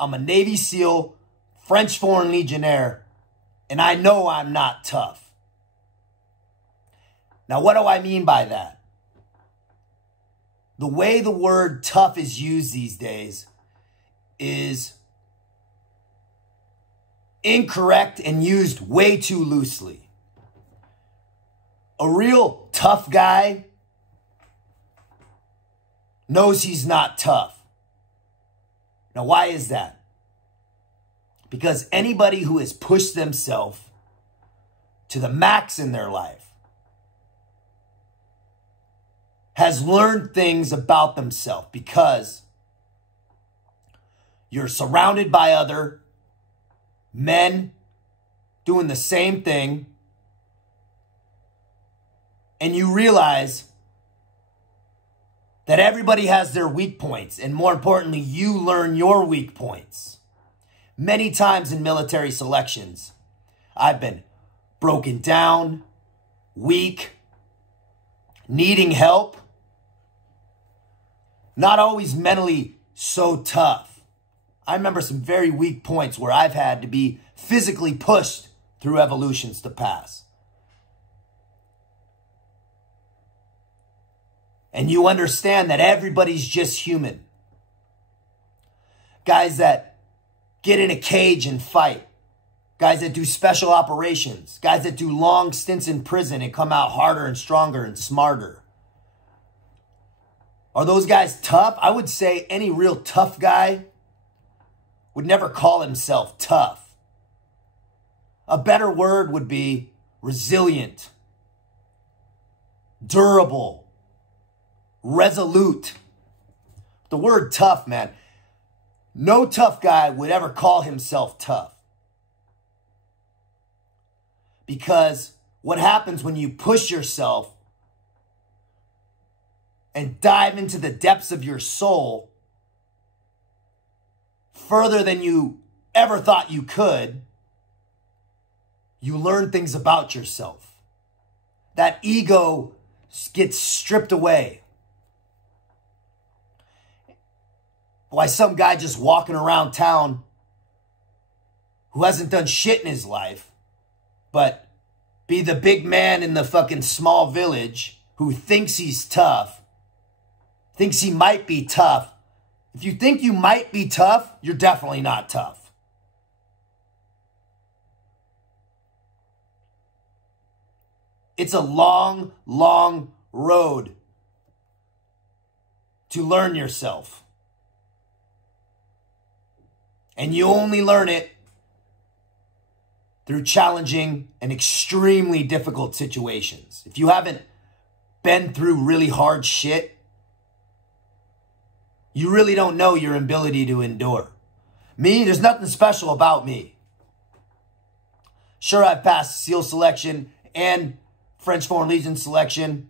I'm a Navy SEAL, French Foreign Legionnaire, and I know I'm not tough. Now, what do I mean by that? The way the word tough is used these days is incorrect and used way too loosely. A real tough guy knows he's not tough. Now, why is that? Because anybody who has pushed themselves to the max in their life has learned things about themselves, because you're surrounded by other men doing the same thing, and you realize that everybody has their weak points, and more importantly, you learn your weak points. Many times in military selections, I've been broken down, weak, needing help, not always mentally so tough. I remember some very weak points where I've had to be physically pushed through evolutions to pass. And you understand that everybody's just human. Guys that get in a cage and fight. Guys that do special operations. Guys that do long stints in prison and come out harder and stronger and smarter. Are those guys tough? I would say any real tough guy would never call himself tough. A better word would be resilient, durable, resolute. The word tough, man. No tough guy would ever call himself tough. Because what happens when you push yourself and dive into the depths of your soul further than you ever thought you could, you learn things about yourself. That ego gets stripped away. Why some guy just walking around town who hasn't done shit in his life, but be the big man in the fucking small village who thinks he's tough, thinks he might be tough. If you think you might be tough, you're definitely not tough. It's a long, long road to learn yourself. And you only learn it through challenging and extremely difficult situations. If you haven't been through really hard shit, you really don't know your ability to endure. Me, there's nothing special about me. Sure, I've passed SEAL selection and French Foreign Legion selection.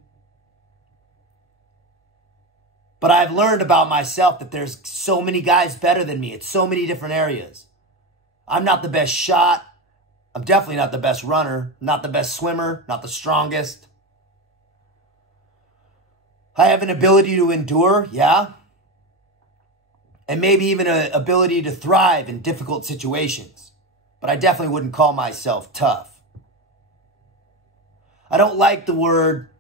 But I've learned about myself that there's so many guys better than me. It's so many different areas. I'm not the best shot. I'm definitely not the best runner. Not the best swimmer. Not the strongest. I have an ability to endure, yeah. And maybe even an ability to thrive in difficult situations. But I definitely wouldn't call myself tough. I don't like the word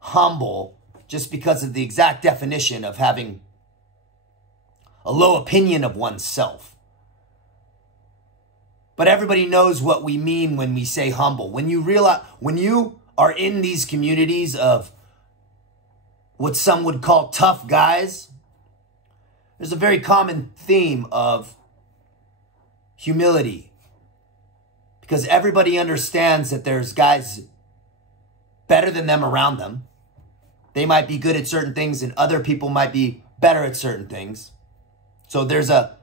humble just because of the exact definition of having a low opinion of oneself. But everybody knows what we mean when we say humble. When you are in these communities of what some would call tough guys, there's a very common theme of humility. Because everybody understands that there's guys better than them around them. They might be good at certain things and other people might be better at certain things. So there's a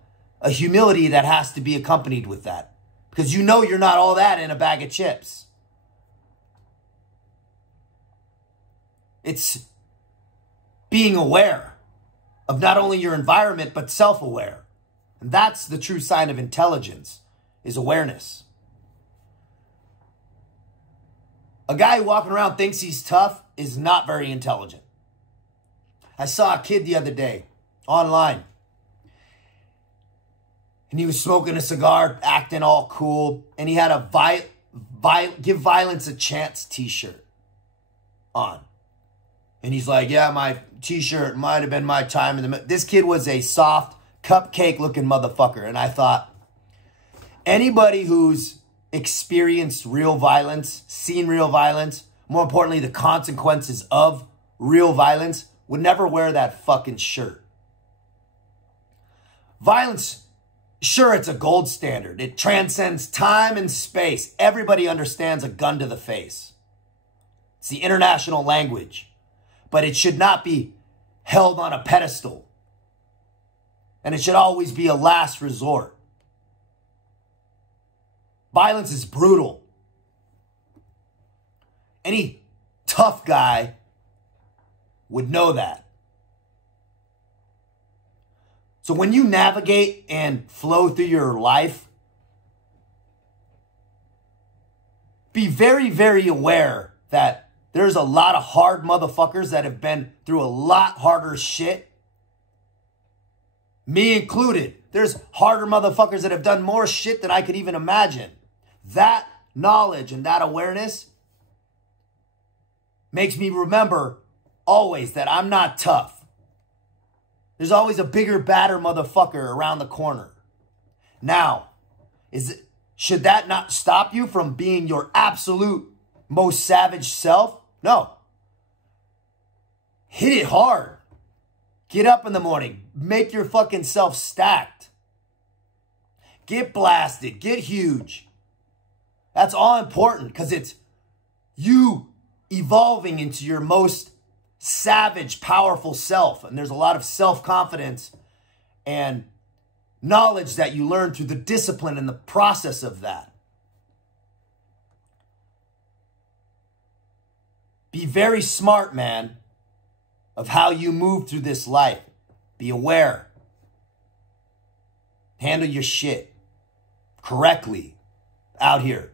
humility that has to be accompanied with that. Because you know you're not all that in a bag of chips. It's being aware of not only your environment, but self-aware. And that's the true sign of intelligence, is awareness. A guy walking around thinks he's tough is not very intelligent. I saw a kid the other day online. And he was smoking a cigar, acting all cool. And he had a Give Violence a Chance t-shirt on. And he's like, yeah, my t-shirt might have been my time in the... This kid was a soft, cupcake-looking motherfucker. And I thought, anybody who's experienced real violence, seen real violence, more importantly, the consequences of real violence, would never wear that fucking shirt. Violence, sure, it's a gold standard. It transcends time and space. Everybody understands a gun to the face. It's the international language. But it should not be held on a pedestal. And it should always be a last resort. Violence is brutal. Any tough guy would know that. So when you navigate and flow through your life, be very, very aware that there's a lot of hard motherfuckers that have been through a lot harder shit. Me included. There's harder motherfuckers that have done more shit than I could even imagine. That knowledge and that awareness makes me remember always that I'm not tough. There's always a bigger, badder motherfucker around the corner. Now, should that not stop you from being your absolute most savage self? No. Hit it hard. Get up in the morning. Make your fucking self stacked. Get blasted. Get huge. That's all important because it's you evolving into your most savage, powerful self. And there's a lot of self-confidence and knowledge that you learn through the discipline and the process of that. Be very smart, man, of how you move through this life. Be aware. Handle your shit correctly out here.